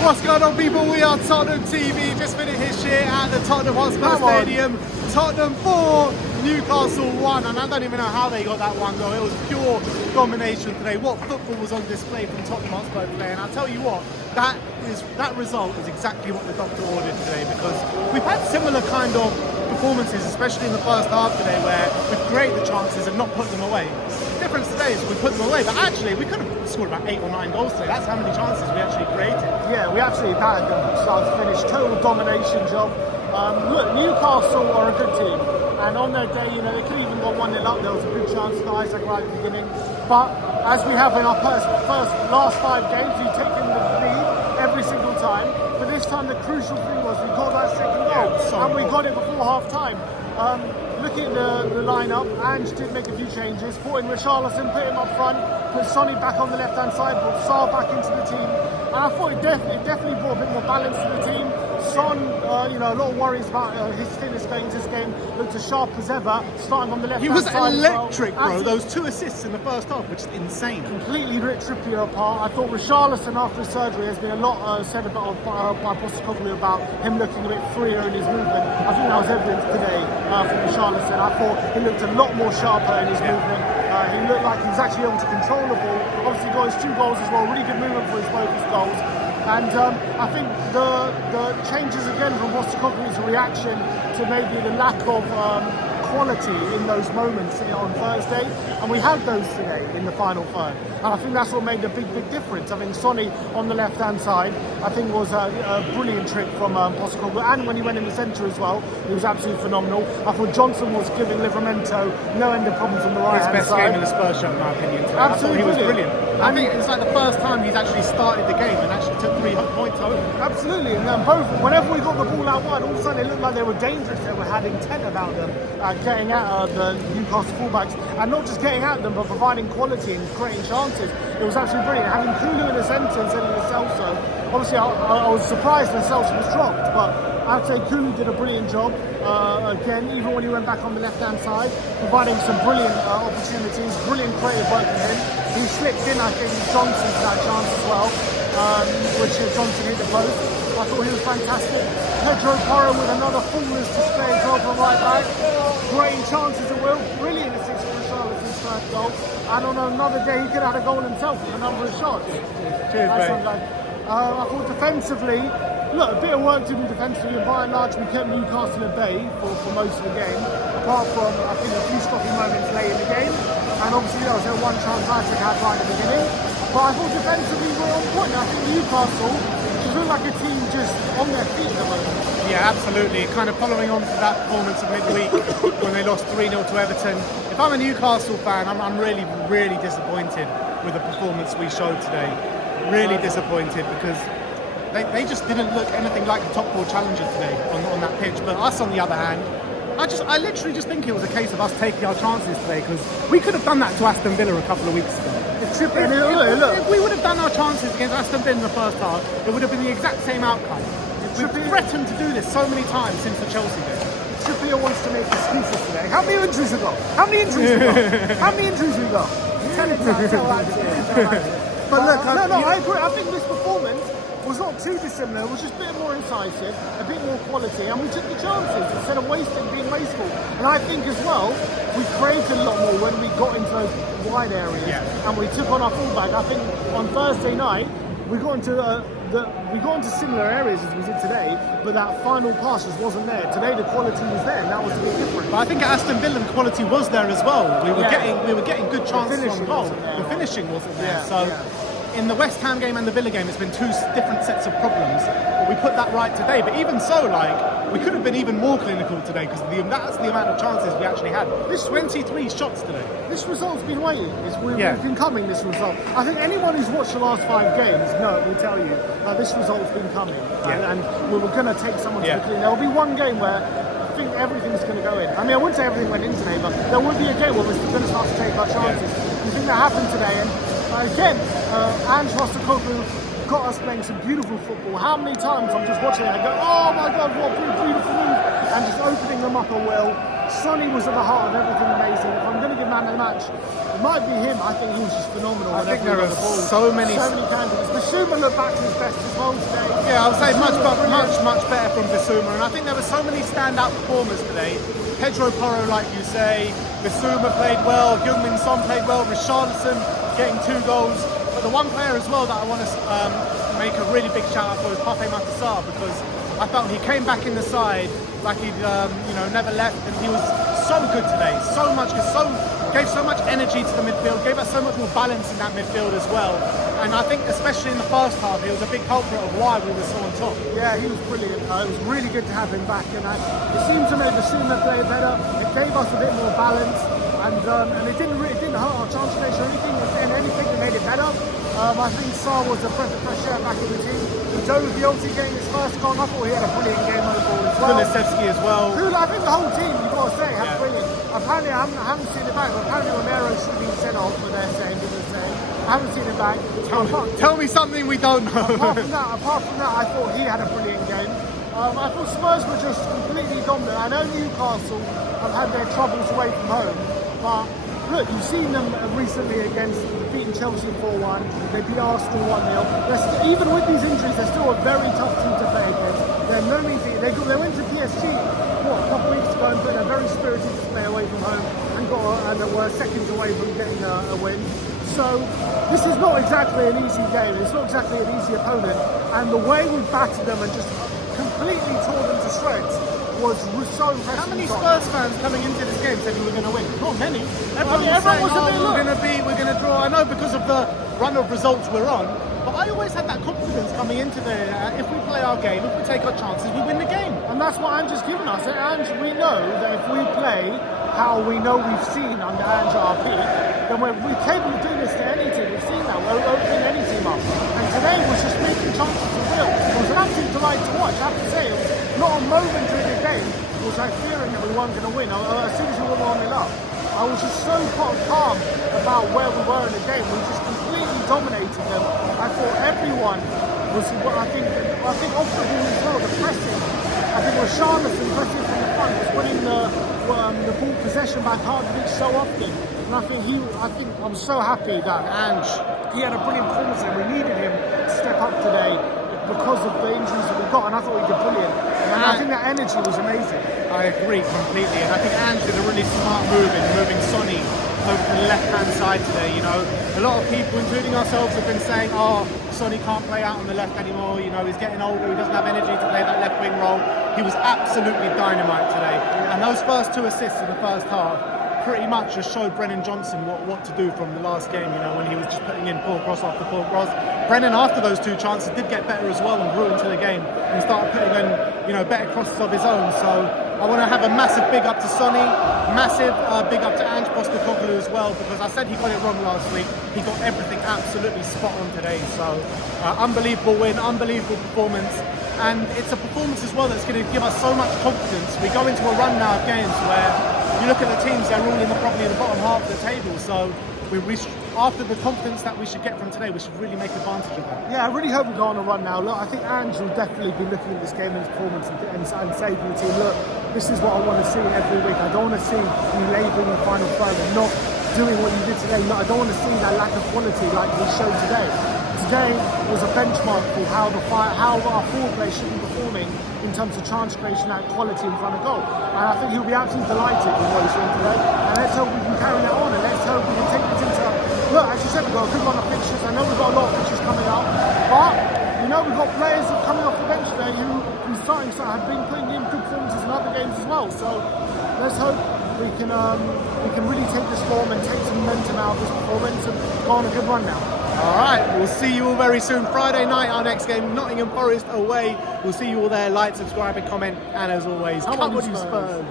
What's going on, people? We are Tottenham TV. Just finished here at the Tottenham Hotspur Stadium. Tottenham 4, Newcastle 1. And I don't even know how they got that one, though. It was pure domination today. What football was on display from Tottenham Hotspur today. And I'll tell you what, that result is exactly what the doctor ordered today, because we've had similar kind of performances, especially in the first half today, where we've created the chances and not put them away. The difference today is we put them away, but actually we could have scored about 8 or 9 goals today. That's how many chances we actually created. Yeah, we absolutely battered them from start to finish. Total domination job. Look, Newcastle are a good team, and on their day, you know, they could have even got 1-0 up. There was a good chance for Isaac right at the beginning. But as we have in our last 5 games, we've taken the lead every single time. But this time, the crucial thing was we got that second goal, and we got it before half time. Looking at the lineup, Ange did make a few changes. Brought in Richarlison, put him up front, put Sonny back on the left-hand side, brought Sarr back into the team. And I thought it definitely brought a bit more balance to the team. Son, you know, a lot of worries about his fitness going into this game. Looked as sharp as ever, starting on the left-hand side. He was electric, bro. Those 2 assists in the first half, which is insane. Completely ripped Trippier apart. I thought Richarlison, after his surgery, has been a lot said about by Postecoglou about him looking a bit freer in his movement. I think that was evident today from Richarlison. I thought he looked a lot more sharper in his movement. He looked like he was actually able to control the ball. Obviously, got his 2 goals as well. Really good movement for both his goals. And I think the changes again from Postecoglou's reaction to maybe the lack of quality in those moments on Thursday, and we had those today in the final third. And I think that's what made a big difference. I think Sonny on the left-hand side, I think was a brilliant trick from Postecoglou, and when he went in the centre as well, he was absolutely phenomenal. I thought Johnson was giving Livramento no end of problems on the right-hand side. His best game in the Spurs show, in my opinion. Today. Absolutely, he was brilliant. I think it's like the first time he's actually started the game and actually took 3 points home. Absolutely, and both, whenever we got the ball out wide, all of a sudden it looked like they were dangerous. They were had intent about them, getting at the Newcastle fullbacks, and not just getting at them, but providing quality and creating chances. It was absolutely brilliant. Having Kulu in the centre instead of Lo Celso. Obviously, I was surprised Lo Celso was dropped, but I'd say Kulu did a brilliant job. Again, even when he went back on the left-hand side, providing some brilliant opportunities, brilliant creative work from him. He slipped in, I think, Johnson for that chance as well, which Johnson hit the post. I thought he was fantastic. Pedro Porro with another flawless display as well from right back. Great chances at will. Brilliant assist for Richarlison's first goal. And on another day, he could have had a goal himself with a number of shots. Cheers, mate. I thought defensively, look, a bit of work to do defensively, and by and large we kept Newcastle at bay for most of the game, apart from, I think, a few stopping moments late in the game, and obviously there was that one chance Isaac had right at the beginning, but I thought defensively we were on point. I think Newcastle just looked like a team just on their feet at the moment. Yeah, absolutely. Kind of following on from that performance of midweek when they lost 3-0 to Everton. If I'm a Newcastle fan, I'm really disappointed with the performance we showed today. Really disappointed, because they just didn't look anything like a top 4 challenger today on that pitch. But us, on the other hand, I literally just think it was a case of us taking our chances today, because we could have done that to Aston Villa a couple of weeks ago. If we would have done our chances against Aston Villa in the first half, it would have been the exact same outcome. We've threatened to do this so many times since the Chelsea game. Trippier wants to make excuses today. How many injuries we got? How many injuries we got? Tell that to you. But look, I agree. I think this performance was not too dissimilar. It was just a bit more incisive, a bit more quality, and we took the chances instead of being wasteful. And I think as well, we created a lot more when we got into those wide areas, and we took on our fullback. I think on Thursday night we got into similar areas as we did today, but that final pass just wasn't there. Today the quality was there, and that was a bit different. But I think at Aston Villa the quality was there as well. We were getting good chances on goal. The finishing wasn't there. In the West Ham game and the Villa game, it's been 2 different sets of problems. But we put that right today. But even so, we could have been even more clinical today, because that's the amount of chances we actually had. 23 shots today. This result's been waiting. We've been coming, this result. I think anyone who's watched the last 5 games will tell you this result's been coming. And we were going to take someone to the clean. There will be one game where I think everything's going to go in. I mean, I wouldn't say everything went in today, but there will be a game where we're going to start to take our chances. You think that happened today? And again, Ange Postecoglou got us playing some beautiful football. How many times I'm just watching it and I go, oh my God, what a beautiful move, and just opening them up at will. Sonny was at the heart of everything amazing. If I'm going to give man of the match, it might be him. I think he was just phenomenal. I think whenever there he got are the ball. so many candidates. Basuma looked back to his best as well today. Yeah, I would say much Basuma better from Bissouma, and I think there were so many standout performers today. Pedro Porro, like you say, Bissouma played well, Heung-min Son played well, Richarlison getting 2 goals. But the one player as well that I want to make a really big shout out for is Pape Matar, because I felt he came back in the side like he'd never left, and he was so good today, so much good, gave so much energy to the midfield, gave us so much more balance in that midfield as well. And I think especially in the first half, he was a big culprit of why we were so on top. Yeah, he was brilliant. It was really good to have him back, and it seemed to make Bissouma play better. It gave us a bit more balance, and it didn't hurt our chance creation or anything. If anything, it made it better. I think Sarr was a breath of fresh air back in the team. Joe Violti getting his first goal, I thought he had a brilliant game overall as well. Kulusevski as well. I think the whole team, you've got to say, had brilliant. Apparently, I haven't seen it back, but apparently Romero should have been sent off for their saying, I haven't seen it back. Tell me something we don't know. Apart from that, I thought he had a brilliant game. I thought Spurs were just completely dominant. I know Newcastle have had their troubles away from home, but look, you've seen them recently against beating Chelsea 4-1. They beat Arsenal 1-0. Even with these injuries, they're still a very tough team to play against. They're no easy. They went to PSG a couple of weeks ago and put a very spirited display away from home and were seconds away from getting a win. So this is not exactly an easy game. It's not exactly an easy opponent. And the way we battered them and just completely tore them to shreds was so impressive. How many Spurs fans coming into this game said we were going to win? Not many. Everyone was saying, we're going to draw. I know because of the run of results we're on, but I always had that confidence coming into if we play our game, if we take our chances, we win the game. And that's what Ange's given us. And we know that if we play how we know we've seen under Ange at our peak, then we're capable of doing this to any team. We've seen that. We're opening any team up. And today was just making chances of real. It was an absolute delight to watch. I have to say, it was not a moment during the game was I fearing that we weren't going to win. As soon as we were 1-0 up, I was just so calm about where we were in the game. We just completely dominated them. I thought everyone was, I think off the ball as well, the pressing. I think Richarlison pressing from the front was winning the ball possession back hard to reach so often. And I think I'm so happy that Ange, he had a brilliant performance and we needed him to step up today because of the injuries that we got, and I thought he did brilliant. And I think that energy was amazing. I agree completely, and I think Ange did a really smart move in moving Sonny over to the left-hand side today. You know, a lot of people, including ourselves, have been saying, "Oh, Sonny can't play out on the left anymore. You know, he's getting older. He doesn't have energy to play that left wing role." He was absolutely dynamite today, and those first 2 assists in the first half pretty much just showed Brennan Johnson what to do from the last game, you know, when he was just putting in full cross after full cross. Brennan, after those 2 chances, did get better as well and grew into the game and started putting in, you know, better crosses of his own. So I want to have a massive big up to Sonny, massive big up to Ange Postecoglou as well, because I said he got it wrong last week. He got everything absolutely spot on today. So unbelievable win, unbelievable performance. And it's a performance as well that's going to give us so much confidence. We go into a run now of games where you look at the teams, they're all probably in the bottom half of the table. So after the confidence that we should get from today, we should really make advantage of that. Yeah, I really hope we go on a run now. Look, I think Ange will definitely be looking at this game and his performance and saying to the team, look, this is what I want to see every week. I don't want to see you labouring the final third and not doing what you did today. Look, I don't want to see that lack of quality like we showed today. Today was a benchmark for how our forward play should be performing in terms of chance creation and quality in front of goal. And I think he'll be absolutely delighted with what he's doing today. And let's hope we can carry that on, and let's hope we can take this into... Look, as you said, we've got a good run of fixtures. I know we've got a lot of fixtures coming up, but you know we've got players coming off the bench today who have been putting in good performances in other games as well. So let's hope we can really take this form and take some momentum out of this performance and go on a good run now. All right, we'll see you all very soon. Friday night, our next game, Nottingham Forest away. We'll see you all there. Like, subscribe and comment. And as always, come on you Spurs.